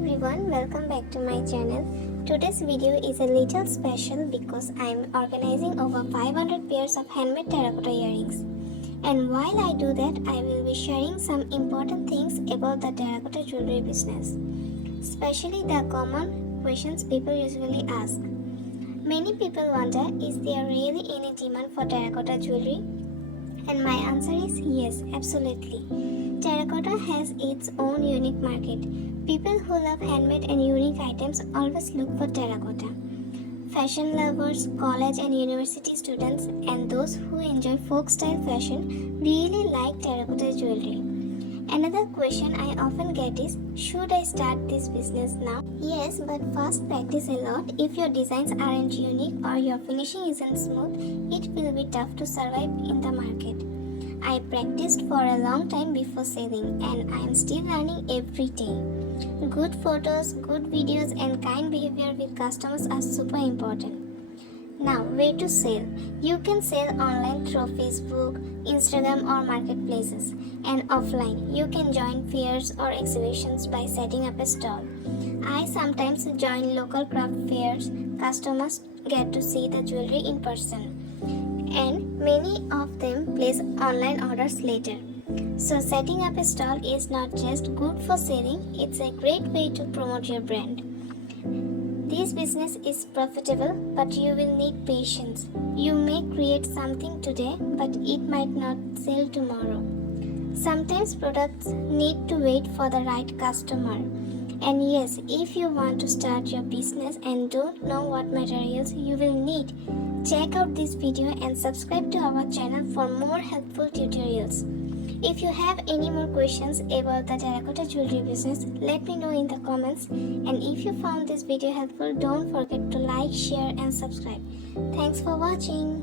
everyone, welcome back to my channel. Today's video is a little special because I am organizing over 500 pairs of handmade terracotta earrings. And while I do that, I will be sharing some important things about the terracotta jewelry business, especially the common questions people usually ask. Many people wonder, is there really any demand for terracotta jewelry? And my answer is yes, absolutely. Terracotta has its own unique market. People who love handmade and unique items always look for terracotta. Fashion lovers, college and university students, and those who enjoy folk style fashion really like terracotta jewelry. Another question I often get is, should I start this business now? Yes, but first practice a lot. If your designs aren't unique or your finishing isn't smooth, it will be tough to survive in the market. I practiced for a long time before selling, and I am still learning every day. Good photos, good videos, and kind behavior with customers are super important. Now, where to sell? You can sell online through Facebook, Instagram, or marketplaces, and offline. You can join fairs or exhibitions by setting up a stall. I sometimes join local craft fairs. Customers get to see the jewelry in person, and many of them place online orders later. So setting up a stall is not just good for selling, it's a great way to promote your brand. This business is profitable, but you will need patience. You may create something today, but it might not sell tomorrow. Sometimes products need to wait for the right customer. And yes, if you want to start your business and don't know what materials you will need, check out this video and subscribe to our channel for more helpful tutorials. If you have any more questions about the terracotta jewelry business, let me know in the comments. And if you found this video helpful, don't forget to like, share and subscribe. Thanks for watching.